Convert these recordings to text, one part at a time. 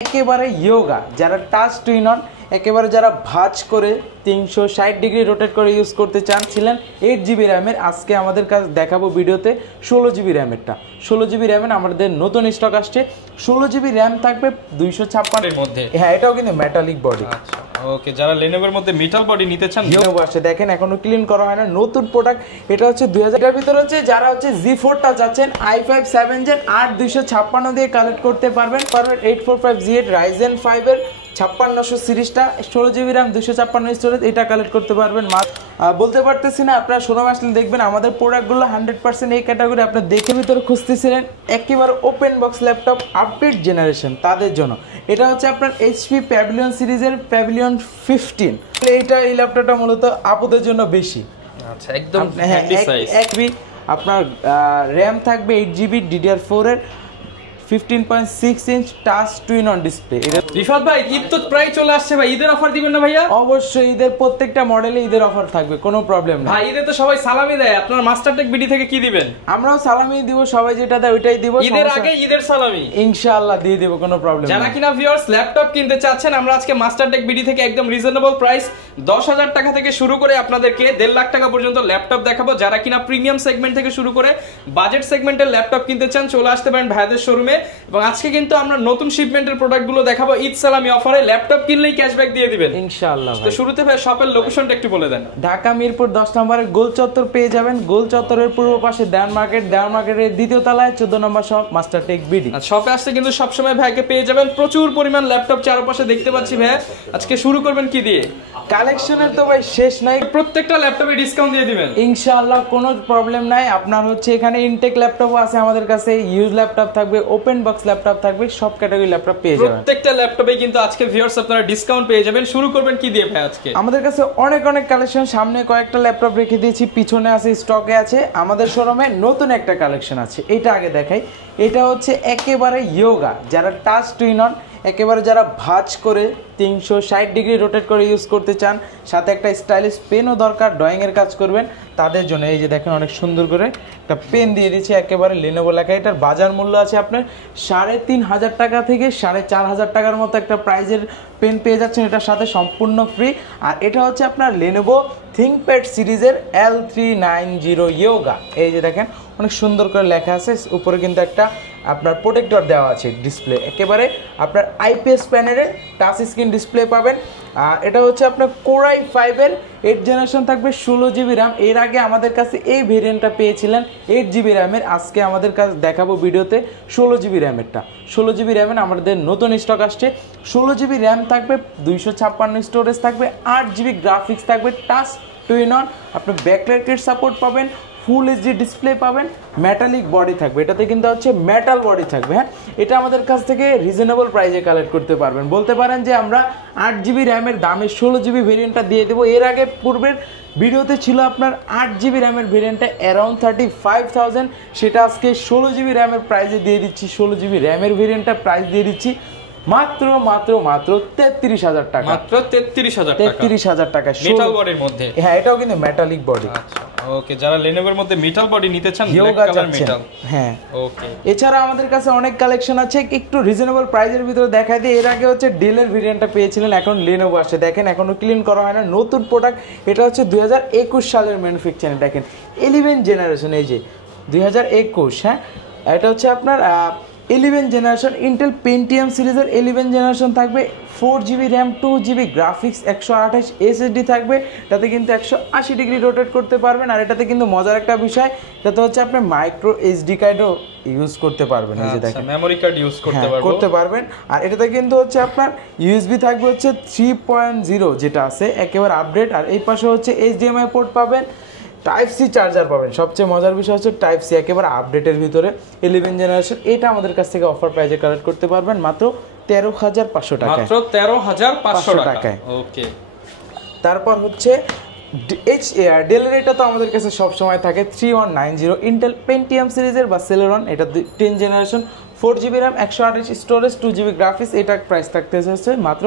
একেবারে ইয়োগা যারা touch twin on একেবারে যারা ভাঁজ করে 360 ডিগ্রি রোটেট করে ইউজ করতে চাচ্ছিলেন 8GB র্যামের আজকে আমাদের কাছে দেখাবো ভিডিওতে 16GB র্যামেরটা 16GB র্যামের আমাদের নতুন স্টক আসছে 16GB র্যাম থাকবে 256 এর মধ্যে। হ্যাঁ, এটাও কিন্তু মেটালিক বডি। আচ্ছা ওকে, যারা লেনোভোর মধ্যে মেটাল বডি নিতে চান লিনোভো আসছে, দেখেন এখনো ক্লিন করা হয় না, নতুন প্রোডাক্ট। এটা হচ্ছে 2000 এর ভিতরে হচ্ছে যারা হচ্ছে Z4টা যাচ্ছেন i5 7 Gen 8256 দিয়ে কালেক্ট করতে পারবেন 845G8 Ryzen 5 এর 5600 সিরিজটা 16GB র্যাম 256 স্টোরেজ এটা কালেক্ট করতে পারবেন। বলতে পারতেছি না, আপনারা শোরুমে আসলে দেখবেন আমাদের প্রোডাক্টগুলো 100% এই ক্যাটাগরি আপনারা দেখে ভিতরে খুঁজতেছিলেন একেবারে open box laptop update generation তাদের জন্য। এটা হচ্ছে আপনার এইচপি প্যাভিলিয়ন সিরিজের প্যাভিলিয়ন 15। এই ল্যাপটপটা মূলত আপুদের জন্য বেশি। আচ্ছা একদম একবি আপনার র্যাম থাকবে 8GB DDR4 এর 15.6 inch touch twin on display. Rifat ভাই, ঈদ তো প্রায় চলে আসছে ভাই, ঈদের অফার দিবেন না ভাইয়া? অবশ্যই ঈদের প্রত্যেকটা মডেলে ঈদের অফার থাকবে, কোনো প্রবলেম না ভাই। ঈদে তো সবাই সালামি দেয়, আপনার মাস্টারটেক বিডি থেকে কি দিবেন? আমরাও সালামি দিব, সবাই যেটা দেয় ওইটাই দিব। ঈদের আগে ঈদের সালামি ইনশাআল্লাহ দিয়ে দেব, কোনো প্রবলেম না। যারা কিনা ভিউয়ার্স ল্যাপটপ কিনতে চাচ্ছেন, আমরা আজকে মাস্টারটেক বিডি থেকে একদম রিজনেবল প্রাইস 10,000 টাকা থেকে শুরু করে আপনাদেরকে 1.5 লাখ টাকা পর্যন্ত ল্যাপটপ দেখাবো। যারা কিনা প্রিমিয়াম সেগমেন্ট থেকে শুরু করে বাজেট সেগমেন্টের ল্যাপটপ কিনতে চান চলে আসতে পারেন ভাইদের শোরুমে। এবং আজকে কিন্তু আমরা নতুন শিপমেন্টের প্রোডাক্টগুলো দেখাবো ঈদ সালামি অফারে। ল্যাপটপ কিনলেই ক্যাশব্যাক দিয়ে দিবেন ইনশাআল্লাহ। তো শুরুতে ভাই শপের লোকেশনটা একটু বলে দেন। ঢাকা মিরপুর 10 নম্বরে গোল চত্বর পেয়ে যাবেন। গোল চত্বরের পূর্ব পাশে দেওয়ান মার্কেট, দেওয়ান মার্কেটের দ্বিতীয় তলায় 14 নম্বর শপ মাস্টারটেক বিডি। শপে আসতে কিন্তু সবসময় ভাইকে পেয়ে যাবেন। প্রচুর পরিমাণ ল্যাপটপ চারপাশে দেখতে পাচ্ছি ভাই। আজকে শুরু করবেন কি দিয়ে? কালেকশনের তো ভাই শেষ নাই, প্রত্যেকটা ল্যাপটপে ডিসকাউন্ট দিয়ে দিবেন ইনশাআল্লাহ, কোনো প্রবলেম নাই। আপনার হচ্ছে এখানে ইনটেক ল্যাপটপও আছে আমাদের কাছে, ইউজ ল্যাপটপ থাকবে, ওপেন বক্স ল্যাপটপ থাকবে, সব ক্যাটাগরি ল্যাপটপ পেয়ে যাবেন। প্রত্যেকটা ল্যাপটপে কিন্তু আজকে ভিউয়ার্স আপনারা ডিসকাউন্ট পেয়ে যাবেন। শুরু করবেন কি দিয়ে ভাই আজকে? আমাদের কাছে অনেক কালেকশন, সামনে কয়েকটা ল্যাপটপ রেখে দিয়েছি, পিছনে আছে, স্টকে আছে। আমাদের শোরুমে নতুন একটা কালেকশন আছে, এটা আগে দেখাই। এটা হচ্ছে একেবারে ইয়োগা যারা টাচ টুইন অন একেবারে যারা ভাঁজ করে 360 ডিগ্রি রোটেট করে ইউজ করতে চান, সাথে একটা স্টাইলিশ পেনও দরকার, ড্রয়িংয়ের কাজ করবেন তাদের জন্য। এই যে দেখেন অনেক সুন্দর করে একটা পেন দিয়ে দিচ্ছি একেবারে লিনোভো লেখা। এটার বাজার মূল্য আছে আপনার 3,500 টাকা থেকে 4,500 টাকার মতো একটা প্রাইজের পেন পেয়ে যাচ্ছেন, এটার সাথে সম্পূর্ণ ফ্রি। আর এটা হচ্ছে আপনার লেনোভো থিংকপ্যাড সিরিজের L390 ইয়োগা। এই যে দেখেন অনেক সুন্দর করে লেখা আছে, উপরে কিন্তু একটা আপনার প্রোটেক্টর দেওয়া আছে ডিসপ্লে, একেবারে আপনার IPS প্যানেলের টাচ স্ক্রিন ডিসপ্লে পাবেন। আর এটা হচ্ছে আপনার Core i5 এর 8 জেনারেশন থাকবে, 16GB র্যাম। এর আগে আমাদের কাছে এই ভেরিয়েন্টটা পেয়েছিলেন 8GB র্যামের, আজকে আমাদের কাছে দেখাবো ভিডিওতে 16GB র্যামেরটা। 16GB র্যামের আমাদের নতুন স্টক আসছে। 16GB র্যাম থাকবে, 256 স্টোরেজ থাকবে, 8GB গ্রাফিক্স থাকবে, টাচ টুইন অন, আপনি ব্যাকলাইটের সাপোর্ট পাবেন, ফুল এইচডি ডিসপ্লে পাবেন, মেটালিক বডি থাকবে, এটাতে কিন্তু হচ্ছে মেটাল বডি থাকবে। হ্যাঁ, এটা আমাদের কাছ থেকে রিজনেবল প্রাইসে কালেক্ট করতে পারবেন। বলতে পারেন যে আমরা 8GB র্যামের দামে 16GB ভেরিয়েন্টটা দিয়ে দেবো। এর আগে পূর্বের ভিডিওতে ছিল আপনার 8GB র্যামের ভেরিয়েন্টটা অ্যারাউন্ড 35,000, সেটা আজকে 16GB র্যামের প্রাইসে দিয়ে দিচ্ছি। 16GB র্যামের ভেরিয়েন্টটা প্রাইস দিয়ে দিচ্ছি মাত্র 33,000 টাকা। মাত্র 33,000 টাকা মেটাল বডির মধ্যে। হ্যাঁ, এটাও কিন্তু মেটালিক বডি। আচ্ছা ওকে, যারা লেনোভোর মধ্যে মেটাল বডি নিতে চান, ব্ল্যাক কালার মেটাল। হ্যাঁ ওকে, এছাড়া আমাদের কাছে অনেক কালেকশন আছে, একটু রিজনেবল প্রাইসের ভিতরে দেখাই দিই। এর আগে হচ্ছে ডেলের ভেরিয়েন্টটা পেয়েছিলেন, এখন লেনোভো আসছে, দেখেন এখনো ক্লিন করা হয় না, নতুন প্রোডাক্ট। এটা হচ্ছে 2021 সালের ম্যানুফ্যাকচারিং, দেখেন 11 জেনারেশন, এই যে 2021। হ্যাঁ, এটা হচ্ছে আপনার 11 জেনারেশন ইন্টেল পেন্টিয়াম সিরিজের 11 জেনারেশন থাকবে, 4GB RAM, 2GB graphics, 128 SSD থাকবে। এটাতে কিন্তু 180 ডিগ্রি রোটেট করতে পারবেন। আর এটাতে কিন্তু মজার একটা বিষয়, এটাতে হচ্ছে আপনি মাইক্রো SD কার্ডও ইউজ করতে পারবেন। এই যে দেখেন মেমরি কার্ড ইউজ করতে পারবেন। আর এটাতে কিন্তু হচ্ছে আপনার USB থাকবে হচ্ছে 3.0 যেটা আছে একেবারে আপডেট। আর এই পাশে হচ্ছে HDMI পোর্ট পাবেন, Type-C চার্জার পাবেন। সবচেয়ে মজার বিষয় হচ্ছে Type-C একেবারে আপডেটের ভিতরে 11 জেনারেশন। এটা আমাদের কাচ থেকে অফার প্রাইজে কালেক্ট করতে পারবেন মাত্র 13,500 টাকায়। মাত্র 13,500 টাকায়। ওকে, তারপর হচ্ছে ডেলের, এটা তো আমাদের কাছে সবসময় থাকে 3190 ইন্টেল পেন্টিয়াম সিরিজের বা সেলেরন। এটা 10 generation, 4GB RAM, 128 storage, 2GB graphics. এটার প্রাইস থাকতেছে হচ্ছে মাত্র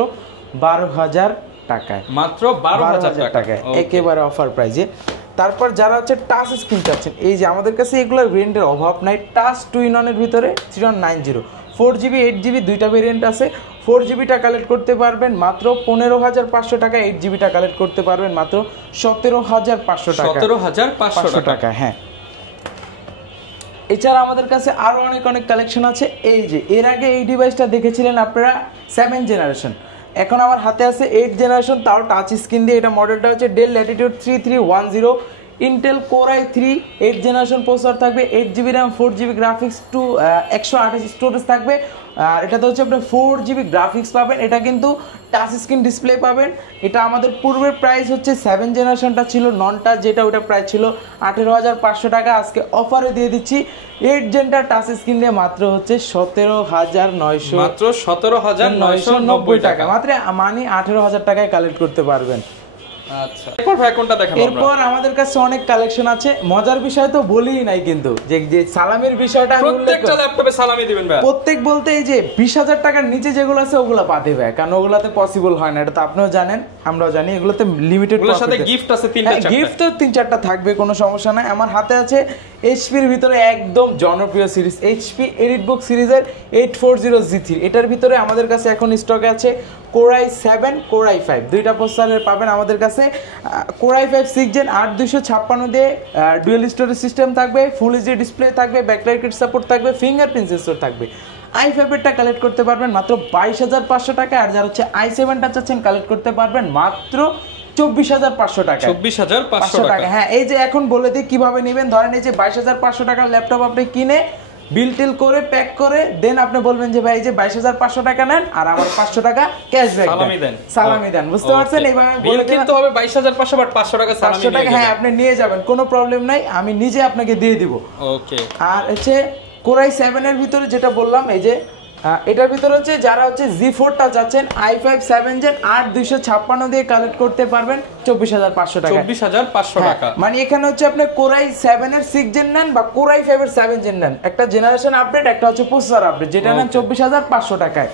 12,000 টাকায়। মাত্র 12,000 টাকায় একেবারে অফার প্রাইজে। তারপর যারা হচ্ছে টাচ স্ক্রিন চাচ্ছেন, এই যে আমাদের কাছে এগুলোর ভেরিয়েন্টের অভাব নাই। টাচ টুইন অনের ভিতরে 3190 4GB 8GB দুইটা ভেরিয়েন্ট আছে। 4GB কালেক্ট করতে পারবেন মাত্র 15,500 টাকা। 8GB কালেক্ট করতে পারবেন মাত্র 17,500 টাকা। 17,500 টাকা। হ্যাঁ, এছাড়া আমাদের কাছে আরো অনেক অনেক কালেকশন আছে। এই যে এর আগে এই ডিভাইসটা দেখেছিলেন আপনারা 7 জেনারেশন, এখন আমার হাতে আছে 8 জেনারেশন, তাও টাচ স্ক্রিন দিয়ে। এটা মডেলটা হচ্ছে del Latitude 3310, Intel core i3 8 generation processor থাকবে, 8GB RAM, 4GB graphics, 128 storage থাকবে। আর এটাতে হচ্ছে আপনার 4GB গ্রাফিক্স পাবেন। এটা কিন্তু টাচ স্ক্রিন ডিসপ্লে পাবেন। এটা আমাদের পূর্বের প্রাইস হচ্ছে 7 জেনারেশনটা ছিল নন টাচ, যেটা ওটা প্রাইস ছিল 18,500 টাকা। আজকে অফারে দিয়ে দিচ্ছি 8 জেনটা টাচ স্ক্রিন দিয়ে মাত্র হচ্ছে 17,900, মাত্র 17,990 টাকা, মাত্র মানে 18,000 টাকায় কালেক্ট করতে পারবেন। আচ্ছা, এরপর ভাই কোনটা দেখাবো আমরা? এরপর আমাদের কাছে অনেক কালেকশন আছে। মজার বিষয় তো বলিই নাই, কিন্তু যে সালামির বিষয়টা আমি উল্লেখ প্রত্যেকটা ল্যাপটপে সালামি দিবেন ভাই। প্রত্যেক বলতে এই যে 20,000 টাকার নিচে যেগুলো আছে ওগুলো বাদে ভাই, কারণ ওগুলাতে পসিবল হয় না। এটা তো আপনিও জানেন, আমরাও জানি। এগুলোতে লিমিটেড, ওগুলোর সাথে গিফট আছে 3-4টা, গিফট তো 3-4টা থাকবে, কোনো সমস্যা নাই। আমার হাতে আছে এইচপির ভিতরে একদম জনপ্রিয় সিরিজ, এইচপি এলিটবুক সিরিজের 840G3। এটার ভিতরে আমাদের কাছে এখন স্টকে আছে কোর i7, কোর i5 দুইটা প্রসেসরের পাবেন আমাদের কাছে। কোর i5 6 জেন 8256 দিয়ে ডুয়েল স্টোরেজ সিস্টেম থাকবে, ফুল এইচডি ডিসপ্লে থাকবে, ব্যাকলাইট কিট সাপোর্ট থাকবে, ফিঙ্গারপ্রিন্ট সেন্সর থাকবে। i5 এরটা কালেক্ট করতে পারবেন মাত্র 22,500 টাকা। আর যারা হচ্ছে i7টা চাচ্ছেন কালেক্ট করতে পারবেন মাত্র 24,500 টাকা। 24,500 টাকা। হ্যাঁ, এই যে এখন বলে দিই কিভাবে নেবেন। ধরেন এই যে 22,500 টাকার ল্যাপটপ আপনি কিনে বিল টিল করে প্যাক করে দেন, আপনি বলবেন যে ভাই এই যে 22,500 টাকা নেন আর আমার 500 টাকা ক্যাশব্যাক সালামি দেন। বুঝতে পারছেন? এইভাবে বিল কিন্তু হবে 22,500, বাট 500 টাকা সালামি নিয়ে যাবেন। হ্যাঁ, আপনি নিয়ে যাবেন, কোনো প্রবলেম নাই, আমি নিজে আপনাকে দিয়ে দিব। ওকে। আর হচ্ছে কোর i7 এর ভিতরে যেটা বললাম, এই যে এটার ভিতরে হচ্ছে যারা হচ্ছে G4টা যাচ্ছেন i5 7 জেন 8256 দিয়ে কালেক্ট করতে পারবেন 24,500 টাকা। 24,500 টাকা। মানে এখানে হচ্ছে আপনি কোর i7 এর 6 জেন নেন বা কোর i5 এর 7 জেন নেন, একটা জেনারেশন আপডেট, একটা হচ্ছে প্রসেসর আপডেট, যেটা নেন 24,500 টাকায়।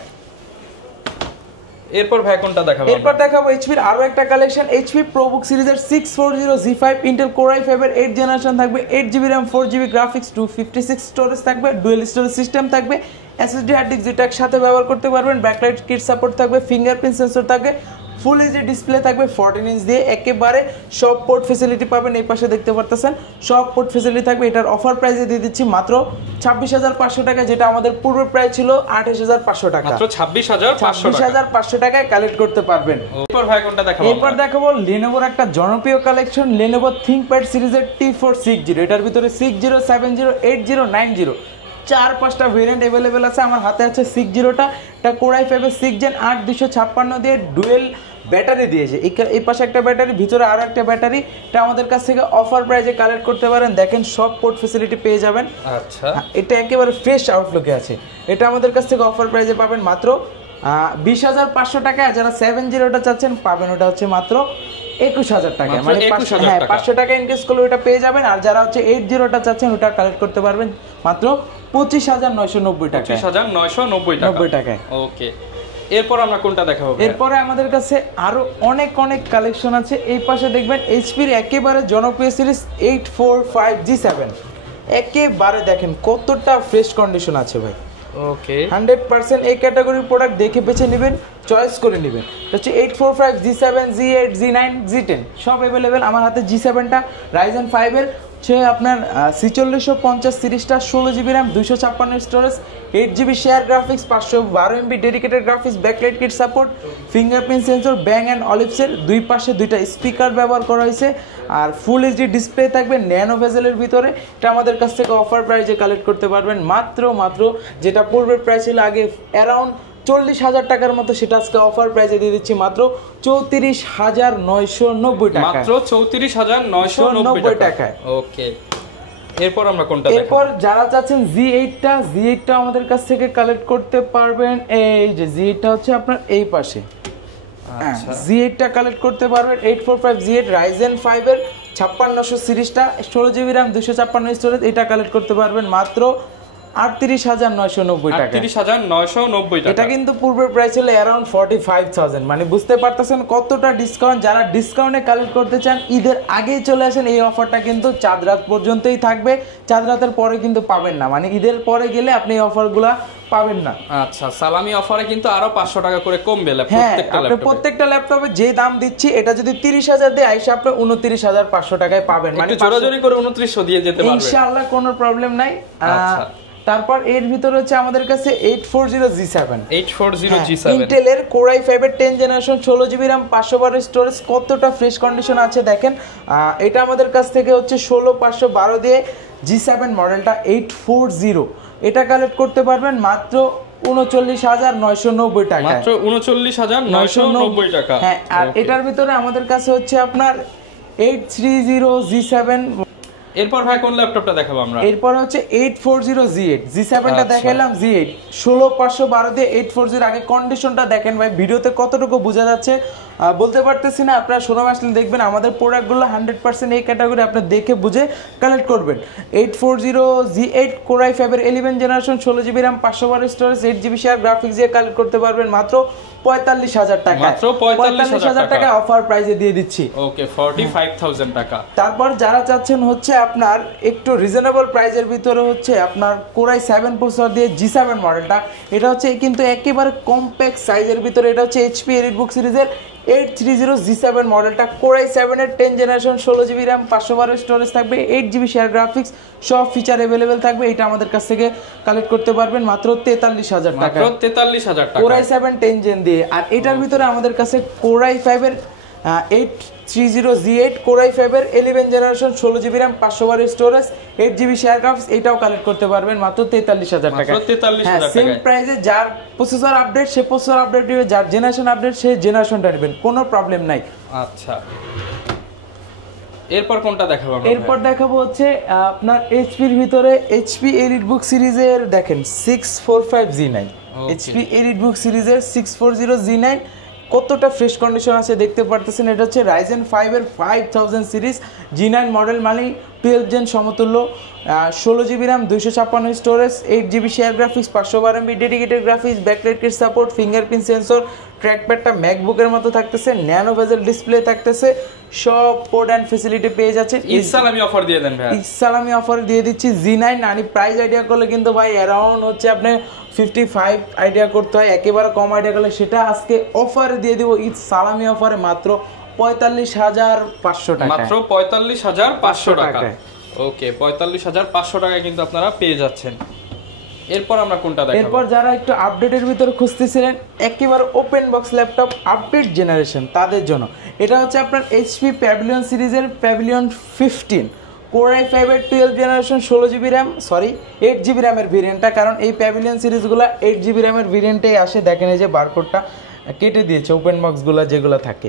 এরপর ভাই কোনটা দেখাবো? এরপর দেখাবো এইচপির আরো একটা কালেকশন, এইচপি প্রোবুক সিরিজের 640G5, ইন্টেল কোর i5 এর 8 জেনারেশন থাকবে, 8GB RAM, 4GB graphics, 256 storage থাকবে, ডুয়েল স্টোরেজ সিস্টেম থাকবে, এসএসডি হার্ড ডিস্ক যেটা একসাথে ব্যবহার করতে পারবেন, ব্যাকলাইট কিট সাপোর্ট থাকবে, ফিঙ্গারপ্রিন্ট সেন্সর থাকবে, ফুল এইচডি ডিসপ্লে থাকবে 14 ইঞ্চ দিয়ে। একেবারে সব পোর্ট ফ্যাসিলিটি পাবেন, এই পাশে দেখতে পারতেছেন সব পোর্ট ফ্যাসিলিটি থাকবে। এটার অফার প্রাইসে দিয়ে দিচ্ছি মাত্র 26,500 টাকা, যেটা আমাদের পূর্বের প্রাইস ছিল 28,500 টাকা। মাত্র 26,500 টাকায় কালেক্ট করতে পারবেন। এরপর ভাই কোনটা দেখাবো? এরপর দেখাবো লেনোভোর একটা জনপ্রিয় কালেকশন, লেনোভো থিংকপ্যাড সিরিজের T460। এটার ভিতরে 60, 70, 80, 90 4-5টা ভেরিয়েন্ট अवेलेबल আছে। আমার হাতে আছে 60টা, এটা কোর i5 এর 6 জেন 8256 দিয়ে ডুয়েল ব্যাটারি দিয়েছে। এই পাশে একটা ব্যাটারি, ভিতরে আরো একটা ব্যাটারি। এটা আমাদের কাছ থেকে অফার প্রাইসে কালেক্ট করতে পারেন। দেখেন সব পোর্ট ফ্যাসিলিটি পেয়ে যাবেন। আচ্ছা, এটা একেবারে ফ্রেশ আউটলুকে আছে। এটা আমাদের কাছ থেকে অফার প্রাইসে পাবেন মাত্র 20,500 টাকা। যারা 70টা চাচ্ছেন পাবেন ওটা হচ্ছে মাত্র 21,000 টাকা, মানে 500 টাকা ইনকেস করলে ওটা পেয়ে যাবেন। আর যারা হচ্ছে 80টা চাচ্ছেন ওটা কালেক্ট করতে পারবেন মাত্র 25,990 টাকা। 25,990 টাকায়। ওকে, এরপর আমরা কোনটা দেখাবো? এরপরে আমাদের কাছে আরো অনেক অনেক কালেকশন আছে। এই পাশে দেখবেন এইচপির একেবারে জনপ্রিয় সিরিজ 845G7। একেবারে দেখেন কতটা ফ্রেশ কন্ডিশন আছে ভাই। ওকে, 100% এই ক্যাটাগরির প্রোডাক্ট দেখে বেছে নেবেন, চয়েস করে নেবেন। এটা হচ্ছে 845G7, G8, G9, G10 সব अवेलेबल। আমার হাতে G7টা Ryzen 5 এর হচ্ছে আপনার 4650 সিরিজটা, 16GB RAM, 256 storage, 8GB share graphics, 512MB dedicated graphics, backlight kit support, fingerprint sensor, bang and অলিভসের দুই পাশে দুইটা স্পিকার ব্যবহার করা হয়েছে। আর ফুল এইচডি ডিসপ্লে থাকবে ন্যানো ভেজেলের ভিতরে। এটা আমাদের কাছ থেকে অফার প্রাইসে কালেক্ট করতে পারবেন মাত্র যেটা পূর্বের প্রাইস ছিল আগে অ্যারাউন্ড 40,000 টাকার মতো, সেটা আজকে অফার প্রাইসে দিয়ে দিচ্ছি মাত্র 34,990 টাকা। মাত্র 34,990 টাকা। ওকে, এরপর আমরা কোনটা দেখাবো? এরপর যারা চাচ্ছেন G8টা আমাদের কাছ থেকে কালেক্ট করতে পারবেন। এই যে G8টা হচ্ছে আপনার এই পাশে। আচ্ছা, G8টা কালেক্ট করতে পারবেন 845G8 Ryzen 5 এর 5600 সিরিজটা, 16GB র্যাম, 256 স্টোরেজ। এটা কালেক্ট করতে পারবেন মাত্র 38,990 টাকা। 38,990 টাকা। এটা কিন্তু পূর্বের প্রাইস ছিল অ্যারাউন্ড 45,000, মানে বুঝতে পারতেছেন কতটা ডিসকাউন্ট। যারা ডিসকাউন্টে কালেক্ট করতে চান ঈদের আগেই চলে আসেন। এই অফারটা কিন্তু চাঁদ রাত পর্যন্তই থাকবে, চাঁদ রাতের পরে কিন্তু পাবেন না। মানে ঈদের পরে গেলে আপনি এই অফারগুলো পাবেন না। আচ্ছা, সালামি অফারে কিন্তু আরো 500 টাকা করে কমবে হ্যাঁ, আপনি প্রত্যেকটা ল্যাপটপে যে দাম দিচ্ছি এটা যদি 30,000 দিয়ে আইসা আপনি 29,500 টাকায় পাবেন, মানে জোরাজোরি করে 2900 দিয়ে যেতে পারবেন ইনশাআল্লাহ, কোনো প্রবলেম নাই। তারপর এর ভিতরে হচ্ছে আমাদের কাছে 840G7 ইন্টেলের Core i5 এর 10 জেনারেশন 16GB RAM 512 স্টোরেজ। কতটা ফ্রেশ কন্ডিশন আছে দেখেন। এটা আমাদের কাছ থেকে হচ্ছে 16512 দিয়ে G7 মডেলটা 840, এটা কালেক্ট করতে পারবেন মাত্র 39,990 টাকা, মাত্র 39,990 টাকা। হ্যাঁ, আর এটার ভিতরে আমাদের কাছে হচ্ছে আপনার 830G7। এরপর ভাই কোন ল্যাপটপটা দেখাবো আমরা? এরপর হচ্ছে 840G8, G7 টা দেখাইলাম, G8 16512 দিয়ে 840। আগে কন্ডিশনটা দেখেন ভাই, ভিডিওতে কতটুকু বোঝা যাচ্ছে বলতে পারতেছি না, আপনারা শোরুমে আসলে দেখবেন আমাদের প্রোডাক্টগুলো 100% এই ক্যাটাগরি, আপনি দেখে বুঝে কালেক্ট করবেন। 840G8 Core i5 এর 11 generation 16GB RAM 512 storage 8GB share graphics দিয়ে কালেক্ট করতে পারবেন মাত্র 45,000 টাকা, মাত্র 45,000 টাকা অফার প্রাইসে দিয়ে দিচ্ছি। ওকে, 45,000 টাকা। তারপর যারা চাচ্ছেন হচ্ছে আপনার একটু রিজনেবল প্রাইসের ভিতরে হচ্ছে আপনার Core i7 প্রসেসর দিয়ে G7 মডেলটা, এটা হচ্ছে কিন্তু একেবারে কম্প্যাক্ট সাইজের ভিতরে, এটা হচ্ছে HP EliteBook সিরিজের 830G7 মডেলটা Core i7 এর 10 জেনারেশন 16GB RAM 512 স্টোরেজ থাকবে, 8GB শেয়ার গ্রাফিক্স, সব ফিচার अवेलेबल থাকবে। এটা আমাদের কাছ থেকে কালেক্ট করতে পারবেন মাত্র 43,000 টাকা, মাত্র 43,000 টাকা Core i7 10 জেন দিয়ে। আর এটার ভিতরে আমাদের কাছে Core i5 এর 830G8 Core i5 এর 11 generation 16GB RAM 512 storage 8GB share graphics, এটাও কালেক্ট করতে পারবেন মাত্র 43,000 টাকা, মাত্র 43,000 টাকা। সেম প্রাইসে যার প্রসেসর আপডেট সে প্রসেসর আপডেট দিবে, যার জেনারেশন আপডেট সে জেনারেশনটা নেবেন, কোনো প্রবলেম নাই। আচ্ছা, এরপর কোনটা দেখাবো আমরা? এরপর দেখাবো হচ্ছে আপনার HP এর ভিতরে HP EliteBook সিরিজের দেখেন 645G9, HP EliteBook সিরিজের 640G9 কতটা ফ্রেশ কন্ডিশন আছে দেখতে পারতেছেন। এটা হচ্ছে Ryzen 5 এর 5000 সিরিজ G9 মডেল, মানে 12 জেন সমতুল্য, 16GB RAM 256 storage 8GB share graphics 512MB dedicated graphics, backlight kit support, fingerprint sensor, ট্র্যাকপ্যাডটা ম্যাকবুকের মতো থাকতেছে, ন্যানো বেজেল ডিসপ্লে থাকতেছে, সব পোর্ট অ্যান্ড ফ্যাসিলিটি পেয়ে যাচ্ছে। ইসলামি অফার দিয়ে দেন ভাই, ইসলামি অফার দিয়ে দিচ্ছি। G9 নানি প্রাইস আইডিয়া করলে কিন্তু ভাই অ্যারাউন্ড হচ্ছে আপনি 55 আইডিয়া করতে হয়, একেবারে কম আইডিয়া করলে সেটা আজকে অফারে দিয়ে দিব, ঈদ সালামি অফারে মাত্র 45,500 টাকা, মাত্র 45,500 টাকা। ওকে, 45,500 টাকায় কিন্তু আপনারা পেয়ে যাচ্ছেন। এরপর আমরা কোনটা দেখাবো? এরপর যারা একটু আপডেটের ভিতরে খুঁজতেছিলেন একেবারে open box laptop update generation, তাদের জন্য এটা হচ্ছে আপনার HP প্যাভিলিয়ন সিরিজের প্যাভিলিয়ন 15 Core i5 এর 12 generation 16GB RAM, sorry 8GB RAM এর ভেরিয়েন্টটা, কারণ এই প্যাভিলিয়ন সিরিজগুলো 8GB RAM এর ভেরিয়েন্টেই আসে। দেখেন এই যে বারকোডটা কেটে দিয়েছে ওপেন বক্সগুলো যেগুলো থাকে।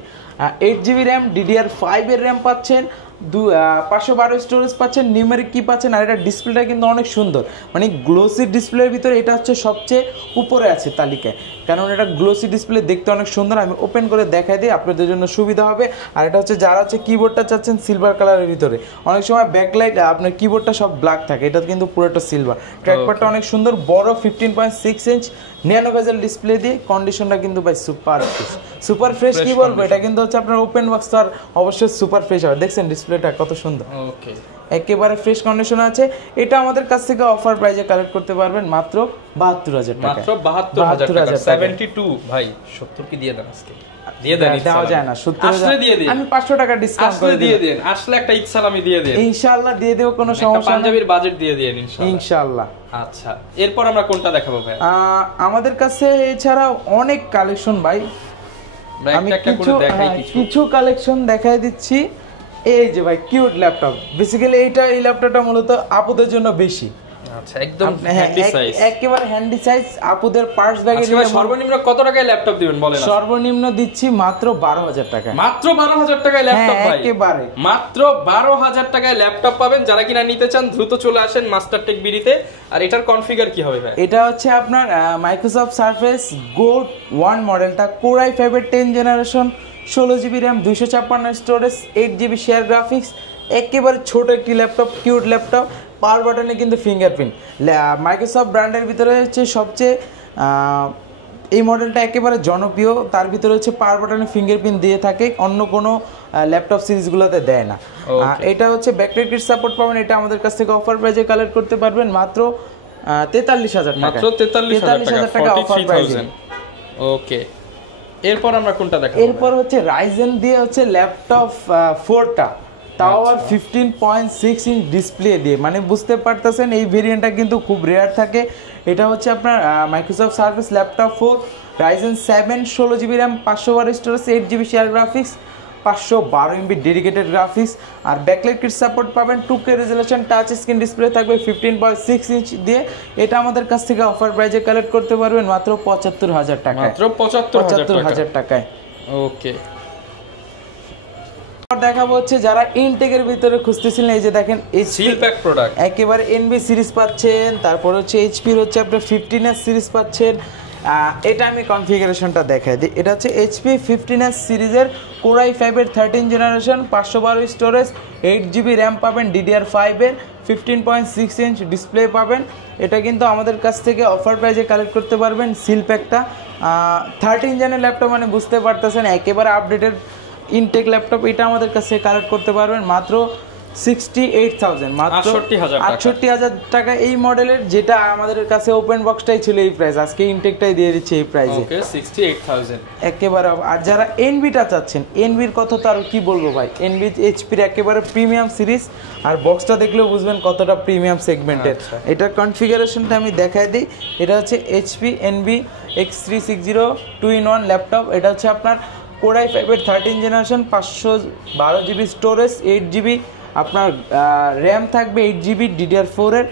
8GB RAM DDR5 এর র্যাম পাচ্ছেন, 512 স্টোরেজ পাচ্ছেন, নিউমেরিক কি পাচ্ছেন, আর এটা ডিসপ্লেটা কিন্তু অনেক সুন্দর, মানে গ্লোসি ডিসপ্লের ভিতরে এটা হচ্ছে সবচেয়ে উপরে আছে তালিকায়, কারণ এটা গ্লোসি ডিসপ্লে দেখতে অনেক সুন্দর। আমি ওপেন করে দেখাই দিই আপনাদের জন্য সুবিধা হবে। আর এটা হচ্ছে যারা হচ্ছে কিবোর্ডটা চাচ্ছেন সিলভার কালারের ভিতরে, অনেক সময় ব্যাকলাইট আপনার কিবোর্ডটা সব ব্ল্যাক থাকে, এটা কিন্তু পুরোটা সিলভার, ট্র্যাকপ্যাডটা অনেক সুন্দর, বড় 15.6 ইঞ্চ ন্যানো বেজেল ডিসপ্লে দিয়ে, কন্ডিশনটা কিন্তু ভাই সুপার ফ্রেশ, সুপার ফ্রেশ কি বলবো, এটা কিন্তু হচ্ছে আপনার ওপেন বক্স তো আর অবশ্যই সুপার ফ্রেশ হবে। দেখছেন ডিসপ্লেটা কত সুন্দর, ওকে, একেবারে ফ্রেশ কন্ডিশন আছে। এটা আমাদের কাছ থেকে অফার প্রাইসে কালেক্ট করতে পারবেন মাত্র 72,000 টাকা, মাত্র 72,000 টাকা। 72 ভাই 70 কি দিয়ে দেন আজকে? দিয়ে দেন, দেওয়া যায় না 70,000 আসলে দিয়ে দিন, আমি 500 টাকা ডিসকাউন্ট করে দিয়ে দেন, আসলে একটা ঈদ সালামি দিয়ে দেন, ইনশাআল্লাহ দিয়ে দেব, কোনো সমস্যা নেই, পাঞ্জাবির বাজেট দিয়ে দেন ইনশাআল্লাহ। আচ্ছা, এরপর আমরা কোনটা দেখাবো ভাই? আমাদের কাছে এছাড়াও অনেক কালেকশন ভাই, আমি কিছু কালেকশন দেখাই দিচ্ছি। এই যে ভাই কিউট ল্যাপটপ, বেসিক্যালি এই ল্যাপটপটা মূলত আপুদের জন্য বেশি। আচ্ছা, একদম হ্যান্ডি সাইজ, একেবারে হ্যান্ডি সাইজ, আপুদের পার্স ব্যাগে। সর্বনিম্ন কত টাকায় ল্যাপটপ দিবেন বলেন? সর্বনিম্ন দিচ্ছি মাত্র 12,000 টাকা, মাত্র 12,000 টাকায় ল্যাপটপ ভাই, একেবারে মাত্র 12,000 টাকায় ল্যাপটপ পাবেন। যারা কিনা নিতে চান দ্রুত চলে আসেন মাস্টার টেক বিডিতে। আর এটার কনফিগার কি হবে ভাই? এটা হচ্ছে আপনার মাইক্রোসফট সারফেস গো 1 মডেলটা, Core i5 এর 10 generation 16GB RAM 256 storage 8GB share graphics, একেবারে ছোট একটি ল্যাপটপ, কিউট ল্যাপটপ। পাওয়ার বাটনে কিন্তু ফিঙ্গারপ্রিন্ট, মাইক্রোসফট ব্র্যান্ডের ভিতরে হচ্ছে সবচেয়ে এই মডেলটা একেবারে জনপ্রিয়, তার ভিতরে হচ্ছে পাওয়ার বাটনে ফিঙ্গারপ্রিন্ট দিয়ে থাকে, অন্য কোনো ল্যাপটপ সিরিজগুলোতে দেয় না। এটা হচ্ছে ব্যাকলাইট কিট সাপোর্ট পাবেন, এটা আমাদের কাছ থেকে অফার প্রাইসে কালেক্ট করতে পারবেন মাত্র 43,000 টাকা, মাত্র 43,000 টাকা, অফার প্রাইসে। ওকে, এরপর আমরা কোনটা দেখাবো? এরপর হচ্ছে রাইজেন দিয়ে হচ্ছে ল্যাপটপ 4টা, তাও আর 15.6 ইঞ্চ ডিসপ্লে দিয়ে, মানে বুঝতে পারতেছেন এই ভেরিয়েন্টটা কিন্তু খুব রেয়ার থাকে। এটা হচ্ছে আপনার Microsoft Surface laptop 4, Ryzen 7, 16GB RAM, 500 watt storage, 8GB share graphics, 512 MB dedicated graphics, আর ব্যাকলাইট কিট সাপোর্ট পাবেন, 2K resolution, touch screen display থাকবে 15.6 ইঞ্চ দিয়ে। এটা আমাদের কাছ থেকে অফার প্রাইজে কালেক্ট করতে পারবেন মাত্র 75,000 টাকায়, মাত্র 75,000 টাকায়। ওকে, দেখাবো হচ্ছে যারা ইনটেকের ভিতরে খুঁজতেছিলেন, এই যে দেখেন সিল প্যাক প্রোডাক্ট, একেবারে এনবি সিরিজ পাচ্ছেন, তারপর হচ্ছে এইচপির হচ্ছে আপনার 15S সিরিজ পাচ্ছেন। এটা আমি কনফিগারেশনটা দেখাই দিই। এটা হচ্ছে এইচপি 15S সিরিজের Core i5-এর 13 generation, 512 storage, 8GB RAM পাবেন, DDR5-এর 15.6 ইঞ্চ ডিসপ্লে পাবেন। এটা কিন্তু আমাদের কাছ থেকে অফার প্রাইজে কালেক্ট করতে পারবেন। সিল প্যাকটা 13 জেনের ল্যাপটপ, মানে বুঝতে পারতেছেন একেবারে আপডেটেড ইনটেক ল্যাপটপ। এটা আমাদের কাছে কালেক্ট করতে পারবেন মাত্র 68,000, মাত্র 68,000 টাকা এই মডেলের, যেটা আমাদের কাছে ওপেন বক্সটাই ছিল এই প্রাইস, আজকে ইনটেকটাই দিয়ে দিচ্ছে এই প্রাইসে। ওকে, 68,000 একেবারে। আর যারা এনভিটা চাচ্ছেন, এনভির কথা তো আর কি বলবো ভাই, এনভি এইচপির একেবারে প্রিমিয়াম সিরিজ, আর বক্সটা দেখলেও বুঝবেন কতটা প্রিমিয়াম সেগমেন্টের। এটার কনফিগারেশনটা আমি দেখাই দিই। এটা হচ্ছে HP NV X360 2-in-1 laptop. এটা হচ্ছে আপনার Core i5-এর 13 generation, 512GB storage, 8GB আপনার র্যাম থাকবে, 8GB DDR4-এর,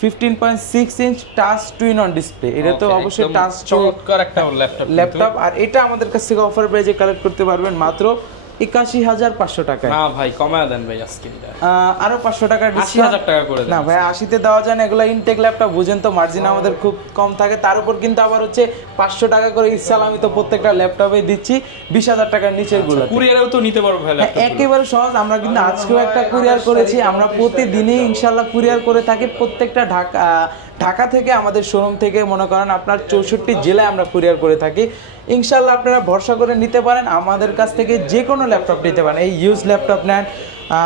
15.6 inch touch twin-on display. এটা তো অবশ্যই টাচ চমৎকার একটা ল্যাপটপ। আর এটা আমাদের কাছ থেকে অফার প্রাইজে কালেক্ট করতে পারবেন মাত্র 81,500 টাকায়। না ভাই, কমায় দেন ভাই আজকে, আরো 500 টাকা 80,000 টাকা করে দেন। না ভাই, 80-তে দেওয়া যায় না, এগুলো ইনটেক ল্যাপটপ, বুঝেন তো মার্জিন আমাদের খুব কম থাকে। তার উপর কিন্তু আবার হচ্ছে 500 টাকা করে ইনস্টল আমি তো প্রত্যেকটা ল্যাপটপে দিচ্ছি 20,000 টাকার নিচের গুলো। কুরিয়ারেও তো নিতে পারবো ভাই ল্যাপটপ, একেবারে সহজ। আমরা কিন্তু আজকেও একটা কুরিয়ার করেছি, আমরা প্রতিদিনই ইনশাআল্লাহ কুরিয়ার করে থাকি। প্রত্যেকটা ঢাকা থেকে আমাদের শোরুম থেকে মনে করেন আপনার 64 জেলায় আমরা কুরিয়ার করে থাকি। ইনশাআল্লাহ আপনারা ভরসা করে নিতে পারেন, আমাদের কাছ থেকে যে কোনো ল্যাপটপ নিতে পারেন। এই ইউজ ল্যাপটপ নেন,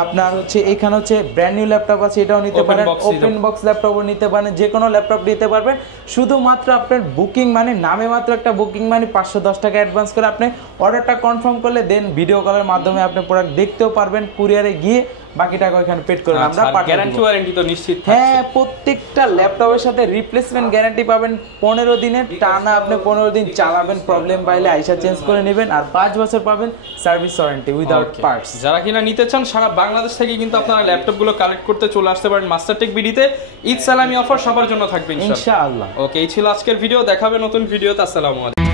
আপনার হচ্ছে এখানে হচ্ছে ব্র্যান্ড নিউ ল্যাপটপ আছে, এটাও নিতে পারেন, ওপেন বক্স ল্যাপটপও নিতে পারেন, যে কোনো ল্যাপটপ নিতে পারবেন। শুধুমাত্র আপনার বুকিং মানে নামে মাত্র একটা বুকিং মানে 510 টাকা অ্যাডভান্স করে আপনি অর্ডারটা কনফার্ম করলে দেন ভিডিও কলের মাধ্যমে আপনি প্রোডাক্ট দেখতেও পারবেন, কুরিয়ারে গিয়ে বাকি টাকা ওখানে পেড করে আমরা পাঠিয়ে দেব। গ্যারান্টি ওয়ারেন্টি তো নিশ্চিত থাকছে। হ্যাঁ, প্রত্যেকটা ল্যাপটপের সাথে রিপ্লেসমেন্ট গ্যারান্টি পাবেন 15 দিনের, টানা আপনি 15 দিন চালাবেন, প্রবলেম পাইলে আইসা চেঞ্জ করে নেবেন, আর 5 বছর পাবেন সার্ভিস ওয়ারেন্টি উইদাউট পার্টস। যারা কিনা নিতে চান সারা বাংলাদেশ থেকে কিন্তু আপনারা ল্যাপটপ গুলো কালেক্ট করতে চলে আসতে পারেন মাস্টারটেক বিডিতে। ঈদ সালামি অফার সবার জন্য থাকবে ইনশাআল্লাহ। ওকে, এই ছিল আজকের ভিডিও, দেখাবে নতুন ভিডিওতে। আসসালামু আলাইকুম।